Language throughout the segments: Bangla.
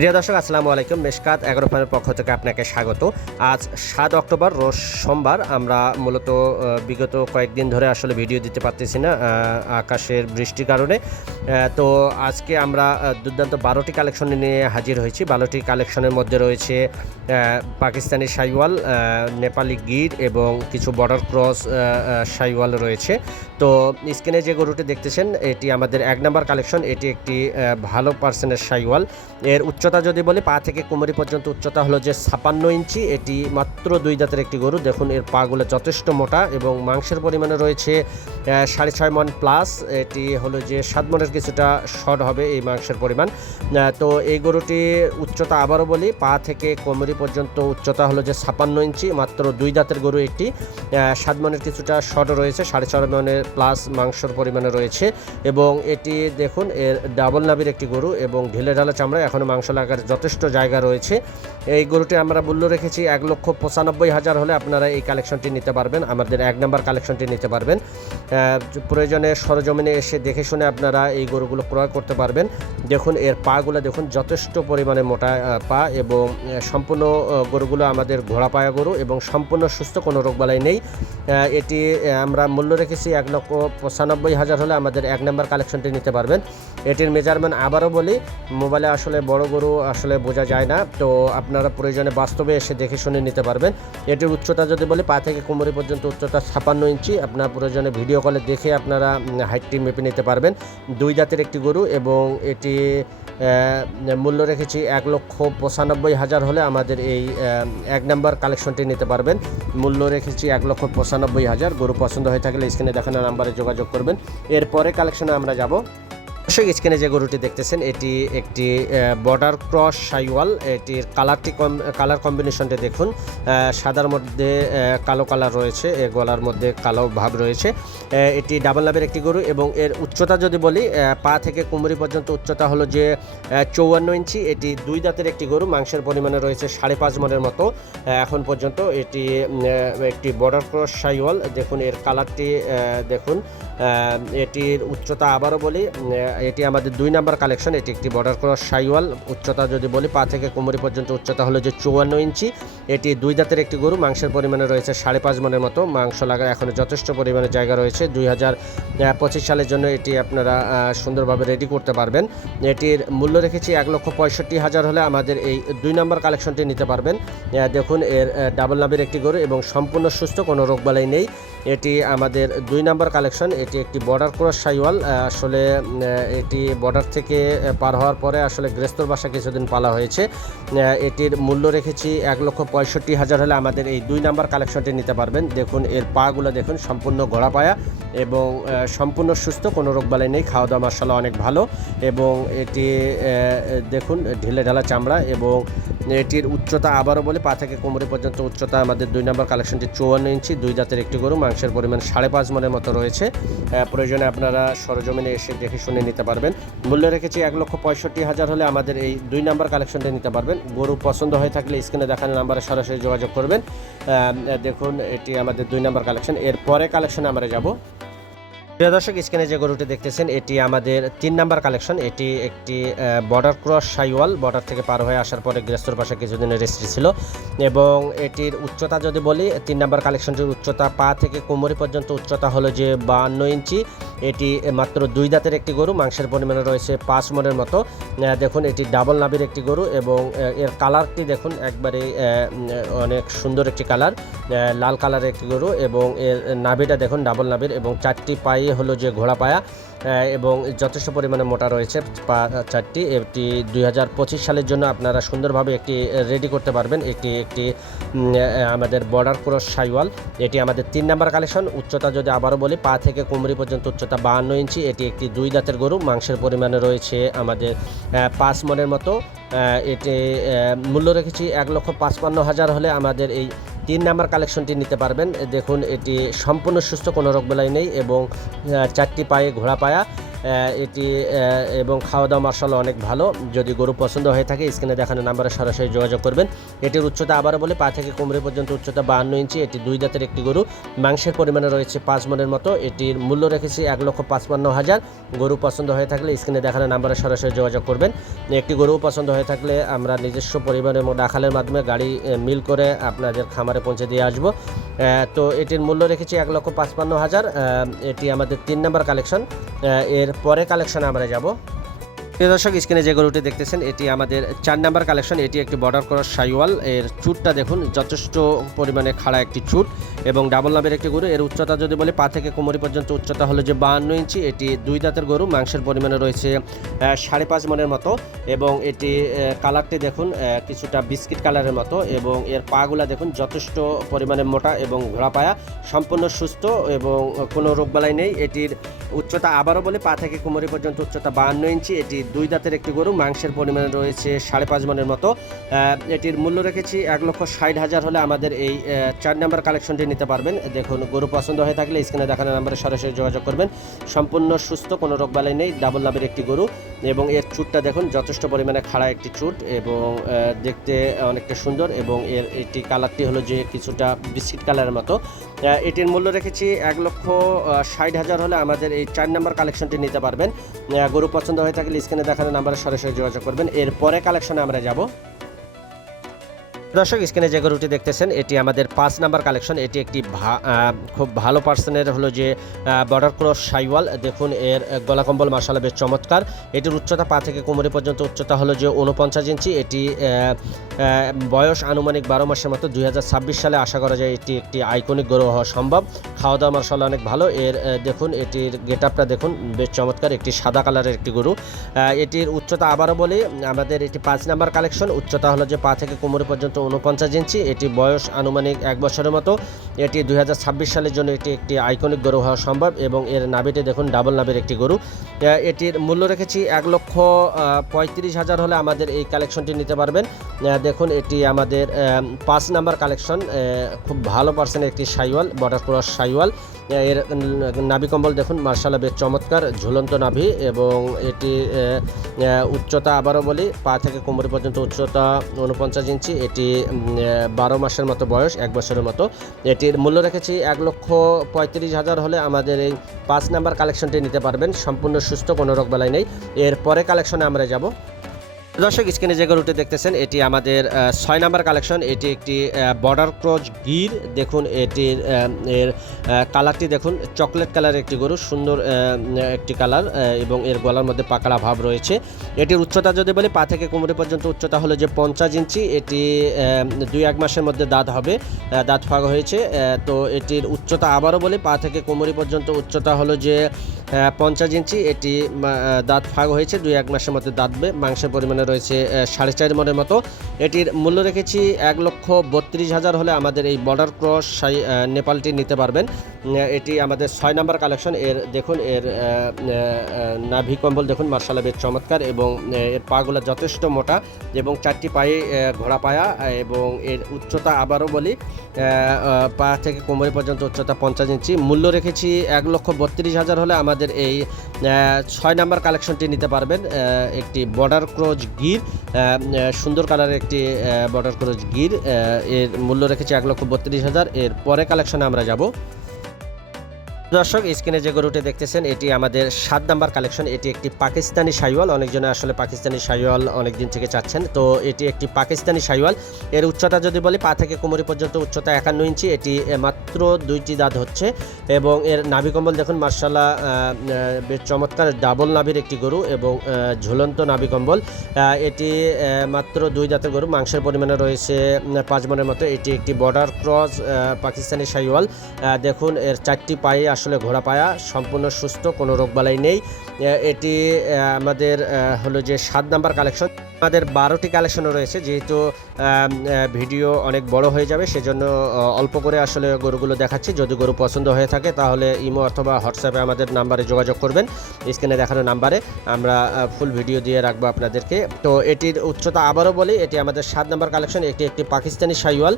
প্রিয় দর্শক, আসসালামু আলাইকুম। মেশকাত এগারো ফার্মের পক্ষ থেকে আপনাকে স্বাগত। আজ সাত অক্টোবর, রোজ সোমবার। আমরা মূলত বিগত কয়েকদিন ধরে আসলে ভিডিও দিতে পারতেছি না আকাশের বৃষ্টির কারণে। তো আজকে আমরা দুর্দান্ত বারোটি কালেকশন নিয়ে হাজির হয়েছি। বারোটি কালেকশনের মধ্যে রয়েছে পাকিস্তানি সাইওয়াল নেপালি গির এবং কিছু বর্ডার ক্রস সাইওয়াল রয়েছে। তো স্ক্রিনে যে গরুটি দেখতেছেন, এটি আমাদের এক নম্বর কালেকশন। এটি একটি ভালো পার্সেন্টের সাইওয়াল। এর উচ্চতা যদি বলি, পা থেকে কোমরি পর্যন্ত উচ্চতা হলো যে ছাপান্ন ইঞ্চি। এটি মাত্র দুই দাঁতের একটি গরু। দেখুন, এর পাগুলো যথেষ্ট মোটা এবং মাংসের পরিমাণে রয়েছে সাড়ে ছয় মন প্লাস এটি হলো যে সাত মনের কিছুটা শর্ট হবে এই মাংসের পরিমাণ। তো এই গরুটি উচ্চতা আবারও বলি, পা থেকে কোমরি পর্যন্ত উচ্চতা হলো যে ছাপান্ন ইঞ্চি, মাত্র দুই দাঁতের গরু একটি। সাত মনের কিছুটা শর্ট রয়েছে, সাড়ে ছয় মনের প্লাস মাংসর পরিমাণে রয়েছে এবং এটি দেখুন, এর ডাবল নাবির একটি গরু এবং ঢিলে ঢালা চামড়া এখনও মাংস লাগার যথেষ্ট জায়গা রয়েছে। এই গরুটি আমরা মূল্য রেখেছি এক লক্ষ পঁচানব্বই হাজার হলে আপনারা এই কালেকশনটি নিতে পারবেন, আমাদের এক নম্বর কালেকশনটি নিতে পারবেন। প্রয়োজনে সরজমিনে এসে দেখে শুনে আপনারা এই গরুগুলো ক্রয় করতে পারবেন। দেখুন, এর পাগুলো দেখুন, যথেষ্ট পরিমাণে মোটা পা এবং সম্পূর্ণ গরুগুলো আমাদের ঘোড়া পায়া গরু এবং সম্পূর্ণ সুস্থ, কোনো রোগবালাই নেই। এটি আমরা মূল্য রেখেছি এক লক্ষ পঁচানব্বই হাজার হলে আমাদের এক নম্বর কালেকশনটি নিতে পারবেন। এটির মেজারমেন্ট আবারও বলি, মোবাইলে আসলে বড় গরু আসলে বোঝা যায় না, তো আপনারা প্রয়োজনে বাস্তবে এসে দেখে শুনে নিতে পারবেন। এটির উচ্চতা যদি বলি, পা থেকে কোমরি পর্যন্ত উচ্চতা ছাপান্ন ইঞ্চি, আপনার প্রয়োজনে ভিডিও কলে দেখে আপনারা হাইটটি মেপে নিতে পারবেন। দুই জাতের একটি গরু এবং এটি মূল্য রেখেছি এক লক্ষ পঁচানব্বই হাজার হলে আমাদের এই এক নাম্বার কালেকশনটি নিতে পারবেন। মূল্য রেখেছি এক লক্ষ পঁচানব্বই হাজার। গরু পছন্দ হয়ে থাকলে স্ক্রিনে দেখানো নাম্বারে যোগাযোগ করবেন। এরপরে কালেকশনে আমরা যাব। অবশ্যই স্ক্রিনে যে গরুটি দেখতেছেন, এটি একটি বর্ডার ক্রস সাইওয়াল। এটির কালারটি কম কালার কম্বিনেশনটি দেখুন সাদার মধ্যে কালো কালার রয়েছে গলার মধ্যে কালো ভাব রয়েছে। এটি ডাবল লাভের একটি গরু এবং এর উচ্চতা যদি বলি পা থেকে কোমরি পর্যন্ত উচ্চতা হলো যে চৌয়ান্ন ইঞ্চি। এটি দুই দাঁতের একটি গরু, মাংসের পরিমাণে রয়েছে সাড়ে পাঁচ মনের মতো। এখন পর্যন্ত এটি একটি বর্ডার ক্রস সাইওয়াল। দেখুন, এর কালারটি দেখুন এটির উচ্চতা আবারও বলি এটি আমাদের দুই নাম্বার কালেকশন। এটি একটি বর্ডার ক্রস সাইওয়াল। উচ্চতা যদি বলি, পা থেকে কোমরি পর্যন্ত উচ্চতা হলো যে চুয়ান্ন ইঞ্চি। এটি দুই দাঁতের একটি গরু, মাংসের পরিমাণে রয়েছে সাড়ে পাঁচ মনের মতো। মাংস লাগার এখনও যথেষ্ট পরিমাণে জায়গা রয়েছে। দুই হাজার পঁচিশ সালের জন্য এটি আপনারা সুন্দরভাবে রেডি করতে পারবেন। এটির মূল্য রেখেছি এক লক্ষ পঁয়ষট্টি হাজার হলে আমাদের এই দুই নম্বর কালেকশনটি নিতে পারবেন। দেখুন, এর ডাবল নামের একটি গরু এবং সম্পূর্ণ সুস্থ, কোনো রোগবালাই নেই। এটি আমাদের দুই নম্বর কালেকশন, এটি একটি বর্ডার ক্রস সাইওয়াল। আসলে এটি বর্ডার থেকে পার হওয়ার পরে আসলে গৃহস্থর বাসা কিছুদিন পালা হয়েছে। এটির মূল্য রেখেছি এক লক্ষ পঁয়ষট্টি হাজার হলে আমাদের এই দুই নাম্বার কালেকশনটি নিতে পারবেন। দেখুন, এর পাগুলো দেখুন, সম্পূর্ণ ঘোড়া পায়া এবং সম্পূর্ণ সুস্থ, কোনো রোগবালাই নেই। খাওয়া দাওয়া মশলা অনেক ভালো এবং এটি দেখুন, ঢিলে ঢালা চামড়া এবং এটির উচ্চতা আবারও বলে, পা থেকে কোমরে পর্যন্ত উচ্চতা আমাদের দুই নম্বর কালেকশনটি চুয়ান্ন ইঞ্চি, দুই জাতের একটি গরু। মাংসের পরিমাণ সাড়ে পাঁচ মনের মতো রয়েছে। প্রয়োজনে আপনারা সরজমিনে এসে দেখে শুনে নিতে পারবেন। মূল্য রেখেছি এক লক্ষ পঁয়ষট্টি হাজার হলে আমাদের এই দুই নাম্বার কালেকশনটা নিতে পারবেন। গরু পছন্দ হয়ে থাকলে স্ক্রিনে দেখানো নাম্বারে সরাসরি যোগাযোগ করবেন। দেখুন, এটি আমাদের দুই নাম্বার কালেকশন। এর পরে কালেকশনে আমরা যাব। প্রিয় দর্শক, স্ক্রিনে যে গরুটি দেখতেছেন, এটি আমাদের তিন নাম্বার কালেকশন। এটি একটি বর্ডার ক্রস সাইওয়াল বর্ডার থেকে পার হয়ে আসার পরে গৃহস্থর পাশে কিছুদিনের রেস্ট্রি ছিল এবং এটির উচ্চতা যদি বলি, তিন নাম্বার কালেকশনটির উচ্চতা পা থেকে কোমরি পর্যন্ত উচ্চতা হলো যে বাহান্ন ইঞ্চি। এটি মাত্র দুই দাঁতের একটি গরু, মাংসের পরিমাণে রয়েছে পাঁচ মনের মতো। দেখুন, এটি ডাবল নাবির একটি গরু এবং এর কালারটি দেখুন, একবারে অনেক সুন্দর একটি কালার লাল কালারের একটি গরু এবং এর নাভিটা দেখুন ডাবল নাবির এবং চারটি পায়ে হলো যে ঘোড়া পায়া এবং যথেষ্ট পরিমাণে মোটা রয়েছে পা চারটি। এটি দুই হাজার পঁচিশ সালের জন্য আপনারা সুন্দরভাবে একটি রেডি করতে পারবেন। এটি একটি আমাদের বর্ডার ক্রস সাইওয়াল। এটি আমাদের তিন নাম্বার কালেকশন উচ্চতা যদি আবারও বলি, পা থেকে কোমরি পর্যন্ত উচ্চতা বাহান্ন ইঞ্চি। এটি একটি দুই দাঁতের গরু। মাংসের পরিমাণে রয়েছে আমাদের পাঁচ মনের মতো। এটি মূল্য রেখেছি এক লক্ষ পাঁচপান্ন হাজার হলে আমাদের এই তিন নাম্বার কালেকশনটি নিতে পারবেন। দেখুন, এটি সম্পূর্ণ সুস্থ, কোনো রোগ বেলায় নেই এবং চারটি পায়ে, ঘোড়া পায়া। এটি এবং খাওয়া দাওয়া মার্শাল অনেক ভালো। যদি গরু পছন্দ হয়ে থাকে, স্ক্রিনে দেখানো নাম্বারে সরাসরি যোগাযোগ করবেন। এটির উচ্চতা আবারও বলে পা থেকে কোমরে পর্যন্ত উচ্চতা বাহান্ন ইঞ্চি। এটি দুই দাঁতের একটি গরু। মাংসের পরিমাণে রয়েছে পাঁচ মনের মতো। এটির মূল্য রেখেছি এক লক্ষ পাঁচপান্ন হাজার। গরু পছন্দ হয়ে থাকলে স্ক্রিনে দেখানো নাম্বারে সরাসরি যোগাযোগ করবেন। একটি গরু পছন্দ হয়ে থাকলে আমরা নিজস্ব পরিবার এবং রাখালের মাধ্যমে গাড়ি মিল করে আপনাদের খামারে পৌঁছে দিয়ে আসব। তো এটির মূল্য রেখেছি এক লক্ষ পাঁচপান্ন হাজার এটি আমাদের তিন নম্বর কালেকশন। এর পরে কালেকশনে আমরা যাব। প্রিয় দর্শক, স্ক্রিনে যে গরুটি দেখতেছেন, এটি আমাদের চার নাম্বার কালেকশন। এটি একটি বর্ডার করা সাইওয়াল। এর চুটটা দেখুন, যথেষ্ট পরিমাণে খাড়া একটি চুট এবং ডাবল নামের একটি গরু। এর উচ্চতা যদি বলি, পা থেকে কোমরি পর্যন্ত উচ্চতা হলো যে বাহান্ন ইঞ্চি। এটি দুই দাঁতের গরু, মাংসের পরিমাণে রয়েছে সাড়ে পাঁচ মনের মতো এবং এটি কালারটি দেখুন কিছুটা বিস্কিট কালারের মতো এবং এর পাগুলা দেখুন, যথেষ্ট পরিমাণে মোটা এবং ঘোড়া পায়া, সম্পূর্ণ সুস্থ এবং কোনো রোগবালাই নেই। এটির উচ্চতা আবারও বলে, পা থেকে কোমরি পর্যন্ত উচ্চতা বাহান্ন ইঞ্চি। এটি দুই দাঁতের একটি গরু, মাংসের পরিমাণে রয়েছে সাড়ে পাঁচ মনের মতো। এটির মূল্য রেখেছি এক লক্ষ ষাট হাজার হলে আমাদের এই চার নাম্বার কালেকশনটি নিতে পারবেন। দেখুন, গরু পছন্দ হয়ে থাকলে স্ক্রিনে দেখানো নাম্বারে সরাসরি যোগাযোগ করবেন। সম্পূর্ণ সুস্থ, কোনো রোগবালাই নেই ডাবল লাভের একটি গরু এবং এর চুটটা দেখুন, যথেষ্ট পরিমাণে খাড়া একটি চুট এবং দেখতে অনেকটা সুন্দর এবং এর এটি কালারটি হলো যে কিছুটা বিস্কিট কালারের মতো। এটির মূল্য রেখেছি এক লক্ষ ষাট হাজার হলে আমাদের এই চার নাম্বার কালেকশনটি নিতে পারবেন। গরু পছন্দ হয়ে থাকলে স্ক্রিনে দেখানো নাম্বারে সরাসরি যোগাযোগ করবেন। এরপরে কালেকশনে আমরা যাব। দর্শক স্ক্রিনে যে গরুটি দেখতেছেন এটি আমাদের পাঁচ নাম্বার কালেকশন। এটি একটি খুব ভালো পার্সনের হলো যে বর্ডার ক্রস সাইওয়াল। দেখুন এর আহ, গলা কম্বল মাসালা বেশ চমৎকার। এটির উচ্চতা পা থেকে কোমরে পর্যন্ত উচ্চতা হলো যে উনপঞ্চাশ ইঞ্চি। এটি বয়স আনুমানিক বারো মাসের মতো। দুই হাজার ছাব্বিশ সালে আশা করা যায় এটি একটি আইকনিক গরু হওয়া সম্ভব। খাওয়া দাওয়া মার্শাল অনেক ভালো। এর দেখুন এটির গেট আপটা দেখুন বেশ চমৎকার। একটি সাদা কালারের একটি গরু। এটির উচ্চতা আবারও বলি আমাদের এটি পাঁচ নাম্বার কালেকশন। উচ্চতা হলো যে পা থেকে কোমরে পর্যন্ত উনপঞ্চাশ ইঞ্চি, এটি বয়স আনুমানিক এক বছরের মতো। এটি দুই হাজার ছাব্বিশ সালের জন্য এটি একটি আইকনিক গরু হওয়া সম্ভব এবং এর নাভিটি দেখুন, ডাবল নাবের একটি গরু। এটির মূল্য রেখেছি এক লক্ষ পঁয়ত্রিশ হাজার হলে আমাদের এই কালেকশনটি নিতে পারবেন। দেখুন, এটি আমাদের পাঁচ নাম্বার কালেকশন খুব ভালো পার্সেন্টের একটি সাইওয়াল, বর্ডার ক্রস সাইওয়াল। এর নাভি কম্বল দেখুন, মার্শাল্লাহ বেশ চমৎকার, ঝুলন্ত নাভি এবং এটি উচ্চতা আবারও বলি, পা থেকে কোমর পর্যন্ত উচ্চতা উনপঞ্চাশ ইঞ্চি, এটি বারো মাসের মতো বয়স, এক বছরের মতো। এটির মূল্য রেখেছি এক লক্ষ পঁয়ত্রিশ হাজার হলে আমাদের এই পাঁচ নাম্বার কালেকশনটি নিতে পারবেন। সম্পূর্ণ সুস্থ, কোনো রোগ বেলায় নেই। এর পরে কালেকশনে আমরা যাব। দর্শক, স্ক্রিনে যে গরুটি দেখতেছেন, এটি আমাদের ছয় নাম্বার কালেকশন। এটি একটি বর্ডার ক্রস গির। দেখুন, এটির এর কালারটি দেখুন চকলেট কালারের একটি গরু, সুন্দর একটি কালার এবং এর গলার মধ্যে পাকড়া ভাব রয়েছে। এটির উচ্চতা যদি বলি, পা থেকে কোমরে পর্যন্ত উচ্চতা হলো যে পঞ্চাশ ইঞ্চি। এটি দুই এক মাসের মধ্যে দাঁত হবে দাঁত ফাঁক হয়েছে তো এটির উচ্চতা আবারও বলি, পা থেকে কোমরি পর্যন্ত উচ্চতা হলো যে পঞ্চাশ ইঞ্চি, এটি দাঁত ফাঁক হয়েছে, দুই এক মাসের মধ্যে দাঁতবে মাংসের পরিমাণে রয়েছে সাড়ে চার মনের মতো। এটির মূল্য রেখেছি এক লক্ষ বত্রিশ হাজার হলে আমাদের এই বর্ডার ক্রস নেপালটি নিতে পারবেন। এটি আমাদের ছয় নাম্বার কালেকশন এর দেখুন, এর নাভি কম্বল দেখুন মার্শাল বেশ চমৎকার এবং এর পাগুলো যথেষ্ট মোটা এবং চারটি পায়ে ঘোড়া পায়া, এবং এর উচ্চতা আবারও বলি পা থেকে কোমরে পর্যন্ত উচ্চতা পঞ্চাশ ইঞ্চি। মূল্য রেখেছি এক লক্ষ বত্রিশ হাজার হলে আমাদের এই আহ, ছয় নাম্বার কালেকশনটি নিতে পারবেন একটি বর্ডার ক্রোজ গির সুন্দর কালারের একটি বর্ডার ক্রোজ গির এর মূল্য রেখেছি এক লক্ষ বত্রিশ হাজার। এর পরে কালেকশনে আমরা যাব। দর্শক স্ক্রিনে যে গরুটি দেখতেছেন এটি আমাদের সাত নাম্বার কালেকশন। এটি একটি পাকিস্তানি সাইওয়াল। অনেকজনে আসলে পাকিস্তানি সাইওয়াল অনেকদিন থেকে চাচ্ছেন। তো এটি একটি পাকিস্তানি সাইওয়াল। এর উচ্চতা যদি বলি পা থেকে কোমরি পর্যন্ত উচ্চতা একান্ন ইঞ্চি। এটি মাত্র দুইটি দাঁত হচ্ছে। এবং এর নাভি কম্বল দেখুন মার্শাল্লাহ বেশ চমৎকার ডাবল নাভির একটি গরু এবং ঝুলন্ত নাভি কম্বল। আহ, এটি মাত্র দুই দাঁতের গরু। মাংসের পরিমাণে রয়েছে পাঁচ মনের মতো। এটি একটি বর্ডার ক্রস পাকিস্তানি সাইওয়াল। দেখুন এর চারটি পায়ে আসলে ঘোড়া পায়া, সম্পূর্ণ সুস্থ, কোনো রোগবালাই নেই। এটি আমাদের হলো যে সাত নাম্বার কালেকশন। আমাদের বারোটি কালেকশনও রয়েছে, যেহেতু ভিডিও অনেক বড় হয়ে যাবে, সেজন্য অল্প করে আসলে গরুগুলো দেখাচ্ছি। যদি গরু পছন্দ হয়ে থাকে, তাহলে ইমো অথবা হোয়াটসঅ্যাপে আমাদের নাম্বারে যোগাযোগ করবেন, স্ক্রিনে দেখানো নাম্বারে। আমরা ফুল ভিডিও দিয়ে রাখব আপনাদেরকে। তো এটির উচ্চতা আবারও বলি, এটি আমাদের সাত নাম্বার কালেকশন, এটি একটি পাকিস্তানি সাইওয়াল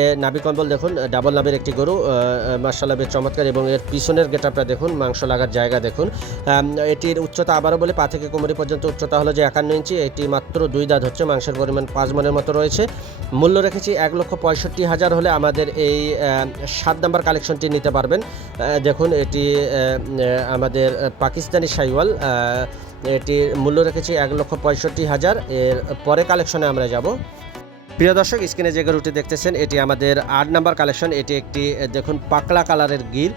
এ নাভি কম্বল দেখুন, ডাবল নাভের একটি গরু মার্শাল্লাহ চমৎকার এবং এর পিছনের গেটআপটা দেখুন, মাংস লাগার জায়গা দেখুন। এটির উচ্চতা আবারও বলে পা থেকে কোমরি পর্যন্ত উচ্চতা হলো যে একান্ন ইঞ্চি, এটি মাত্র দুই দাঁত হচ্ছে, মাংসের পরিমাণ পাঁচ মনের মতো রয়েছে। মূল্য রেখেছি এক লক্ষ পঁয়ষট্টি হাজার হলে আমাদের এই সাত নাম্বার কালেকশনটি নিতে পারবেন। দেখুন, এটি আমাদের পাকিস্তানি সাইওয়াল এটির মূল্য রেখেছি এক লক্ষ পঁয়ষট্টি হাজার। এর পরে কালেকশনে আমরা যাব। প্রিয় দর্শক, স্ক্রিনে যে গরুটি দেখতেছেন, এটি আমাদের আট নাম্বার কালেকশন। এটি একটি দেখুন পাকলা কালারের গির।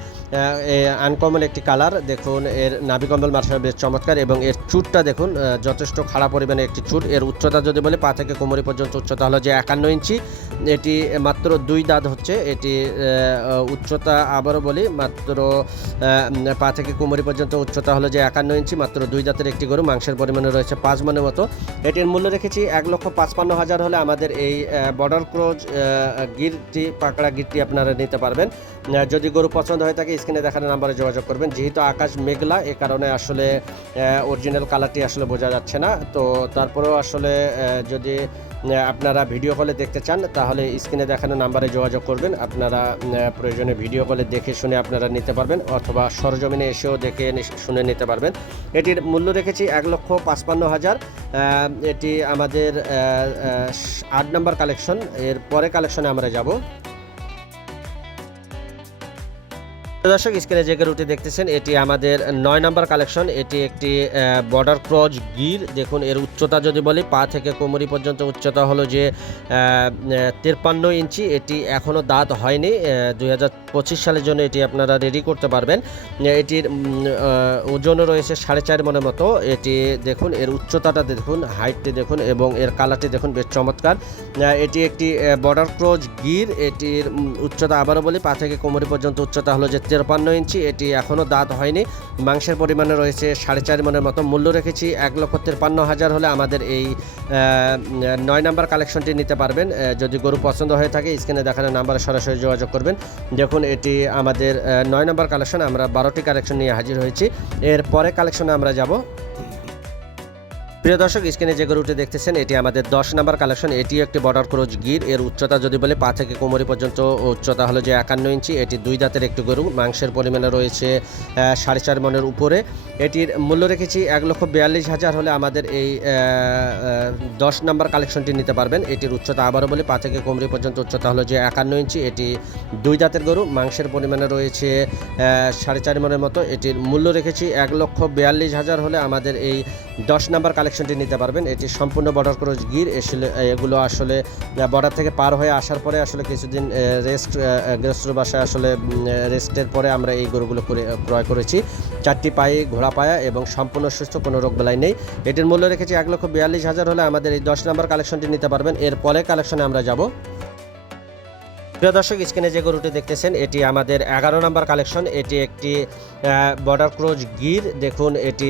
আনকমন একটি কালার দেখুন, এর নাভিকম্বল মার্শাল বেশ চমৎকার এবং এর চুটটা দেখুন যথেষ্ট খাড়া পরিমাণে একটি চুট। এর উচ্চতা যদি বলে পা থেকে কোমরি পর্যন্ত উচ্চতা হলো যে একান্ন ইঞ্চি, এটি মাত্র দুই দাঁত হচ্ছে, এটি উচ্চতা আবারও বলি, মাত্র পা থেকে কোমরি পর্যন্ত উচ্চতা হলো যে একান্ন ইঞ্চি, মাত্র দুই দাঁতের একটি গরু, মাংসের পরিমাণে রয়েছে পাঁচ মনের মতো। এটির মূল্য রেখেছি এক লক্ষ পাঁচপান্ন হাজার হলে আমাদের এই বর্ডার ক্রোজ গিরটি, পাকড়া গিরটি আপনারা নিতে পারবেন। যদি গরু পছন্দ হয়ে থাকে স্ক্রিনে দেখানো নাম্বারে যোগাযোগ করবেন। যেহেতু আকাশ মেঘলা, এ কারণে আসলে অরিজিনাল কালারটি আসলে বোঝা যাচ্ছে না। তো তারপরেও আসলে যদি আপনারা ভিডিও কলে দেখতে চান, তাহলে স্ক্রিনে দেখানো নাম্বারে যোগাযোগ করবেন। আপনারা প্রয়োজনে ভিডিও কলে দেখে শুনে আপনারা নিতে পারবেন, অথবা সরজমিনে এসেও দেখে শুনে নিতে পারবেন। এটির মূল্য রেখেছি এক লক্ষ পাঁচপান্ন হাজার। এটি আমাদের আট নাম্বার কালেকশন এর পরে কালেকশনে আমরা যাব। দর্শক, স্ক্রিনে যে গরুটি দেখতেছেন, এটি আমাদের নয় নম্বর কালেকশন। এটি একটি বর্ডার ক্রজ গির। দেখুন, এর উচ্চতা যদি বলি, পা থেকে কোমরি পর্যন্ত উচ্চতা হলো যে তেপ্পান্ন ইঞ্চি। এটি এখনও দাঁত হয়নি দুই হাজার পঁচিশ সালের জন্য এটি আপনারা রেডি করতে পারবেন। এটির ওজনও রয়েছে সাড়ে চার মনের মতো। এটি দেখুন, এর উচ্চতাটা দেখুন, হাইটটি দেখুন এবং এর কালারটি দেখুন বেশ চমৎকার। এটি একটি বর্ডার ক্রোজ গির। এটির উচ্চতা আবারও বলি, পা থেকে কোমরি পর্যন্ত উচ্চতা হলো যে তেরপান্ন ইঞ্চি, এটি এখনও দাঁত হয়নি। মাংসের পরিমাণে রয়েছে সাড়ে চার মনের মতো। মূল্য রেখেছি এক লক্ষ তেরপান্ন হাজার হলে আমাদের এই নয় নাম্বার কালেকশনটি নিতে পারবেন। যদি গরু পছন্দ হয়ে থাকে, স্ক্রিনে দেখানো নাম্বারে সরাসরি যোগাযোগ করবেন। দেখুন, এটি আমাদের নয় নাম্বার কালেকশন, আমরা বারোটি কালেকশন নিয়ে হাজির হয়েছি। এর পরে কালেকশনে আমরা যাব। প্রিয় দর্শক, স্ক্রিনে যে গরুটি দেখতেছেন, এটি আমাদের দশ নাম্বার কালেকশন। এটি একটি বর্ডার ক্রোজ গির। এর উচ্চতা যদি বলে, পা থেকে কোমরি পর্যন্ত উচ্চতা হলো যে একান্ন ইঞ্চি। এটি দুই দাঁতের একটি গরু। মাংসের পরিমাণে রয়েছে সাড়ে চার মনের উপরে। এটির মূল্য রেখেছি এক লক্ষ বিয়াল্লিশ হাজার হলে আমাদের এই দশ নাম্বার কালেকশনটি নিতে পারবেন। এটির উচ্চতা আবারও বলে, পা থেকে কোমরি পর্যন্ত উচ্চতা হলো যে একান্ন ইঞ্চি। এটি দুই দাঁতের গরু। মাংসের পরিমাণে রয়েছে সাড়ে চার মনের মতো। এটির মূল্য রেখেছি এক লক্ষ বিয়াল্লিশ হাজার হলে আমাদের এই দশ নাম্বার কালেকশনটি নিতে পারবেন। এটি সম্পূর্ণ বর্ডার ক্রস গির এগুলো আসলে বর্ডার থেকে পার হয়ে আসার পরে আসলে কিছুদিন রেস্ট গৃহস্থ বাসায় আসলে রেস্টের পরে আমরা এই গরুগুলো করে ক্রয় করেছি। চারটি পায়ে, ঘোড়া পায়া এবং সম্পূর্ণ সুস্থ, কোনো রোগ বেলায় নেই। এটির মূল্য রেখেছি এক লক্ষ বিয়াল্লিশ হাজার হলে আমাদের এই দশ নম্বর কালেকশনটি নিতে পারবেন। এর পরে কালেকশনে আমরা যাব। প্রিয় দর্শক, স্ক্রিনে যে গরুটি দেখতেছেন, এটি আমাদের এগারো নম্বর কালেকশন এটি একটি বর্ডার ক্রোজ গির দেখুন, এটি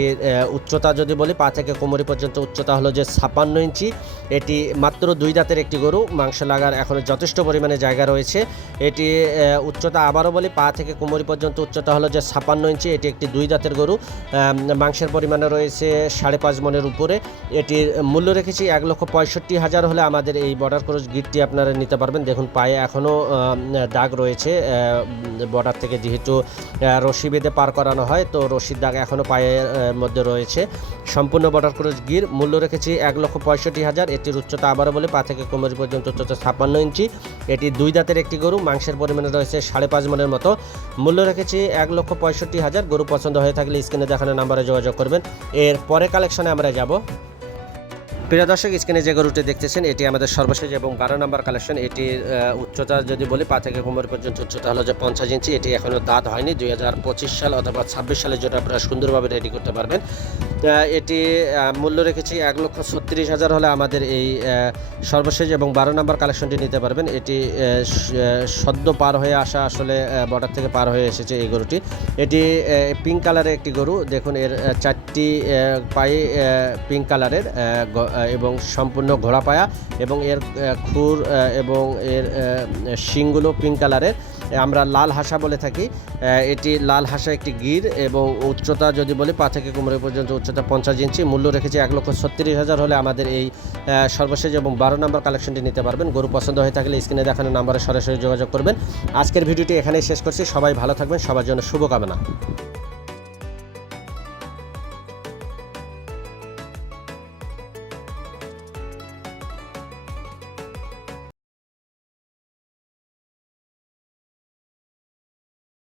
উচ্চতা যদি বলি, পা থেকে কোমরি পর্যন্ত উচ্চতা হলো যে ছাপান্ন ইঞ্চি। এটি মাত্র দুই দাঁতের একটি গরু, মাংস লাগার এখনও যথেষ্ট পরিমাণে জায়গা রয়েছে। এটি উচ্চতা আবারও বলি, পা থেকে কোমরি পর্যন্ত উচ্চতা হলো যে ছাপান্ন ইঞ্চি, এটি একটি দুই দাঁতের গরু। মাংসের পরিমাণে রয়েছে সাড়ে পাঁচ মনের উপরে। এটির মূল্য রেখেছি এক লক্ষ পঁয়ষট্টি হাজার হলে আমাদের এই বর্ডার ক্রস গিরটি আপনারা নিতে পারবেন। দেখুন, পায়ে এখনও দাগ রয়েছে বর্ডার থেকে যেহেতু রশি বেঁধে পার করানো হয়। তো রশির দাগ এখনও পায়ের মধ্যে রয়েছে। সম্পূর্ণ বর্ডার ক্রস গির, মূল্য রেখেছি এক লক্ষ পঁয়ষট্টি হাজার। এটির উচ্চতা আবারও বলে, পা থেকে কোমর পর্যন্ত উচ্চতা ছাপ্পান্ন ইঞ্চি। এটি দুই দাঁতের একটি গরু, মাংসের পরিমাণে রয়েছে সাড়ে পাঁচ মনের মতো। মূল্য রেখেছি এক লক্ষ পঁয়ষট্টি হাজার। গরু পছন্দ হয়ে থাকলে স্ক্রিনে দেখানো নাম্বারে যোগাযোগ করবেন। এর পরে কালেকশনে আমরা যাব। প্রিয় দর্শক, স্ক্রিনে যে গরুটি দেখতেছেন, এটি আমাদের সর্বশেষ এবং বারো নম্বর কালেকশন এটির উচ্চতা যদি বলি পা থেকে কোমর পর্যন্ত উচ্চতা হলো যে পঞ্চাশ ইঞ্চি। এটি এখনও দাঁত হয়নি। দুই হাজার পঁচিশ সাল অথবা ছাব্বিশ সালের জন্য আপনারা সুন্দরভাবে রেডি করতে পারবেন। এটি মূল্য রেখেছি এক লক্ষ ছত্রিশ হাজার হলে আমাদের এই সর্বশেষ এবং বারো নম্বর কালেকশনটি নিতে পারবেন। এটি সদ্য পার হয়ে আসা আসলে বর্ডার থেকে পার হয়ে এসেছে এই গরুটি। এটি পিঙ্ক কালারের একটি গরু। দেখুন, এর চারটি পায়ে পিঙ্ক কালারের এবং সম্পূর্ণ ঘোড়া পায়া এবং এর খুর এবং এর শিংগুলো পিঙ্ক কালারের। আমরা লাল হাসা বলে থাকি। এটি লাল হাসা একটি গির এবং উচ্চতা যদি বলি পা থেকে কোমরে পর্যন্ত উচ্চতা পঞ্চাশ ইঞ্চি, মূল্য রেখেছি এক লক্ষ ছত্রিশ হাজার হলে আমাদের এই সর্বশেষ এবং বারো নম্বর কালেকশনটি নিতে পারবেন। গরু পছন্দ হয়ে থাকলে স্ক্রিনে দেখানো নাম্বারে সরাসরি যোগাযোগ করবেন। আজকের ভিডিওটি এখানেই শেষ করছি। সবাই ভালো থাকবেন। সবার জন্য শুভকামনা।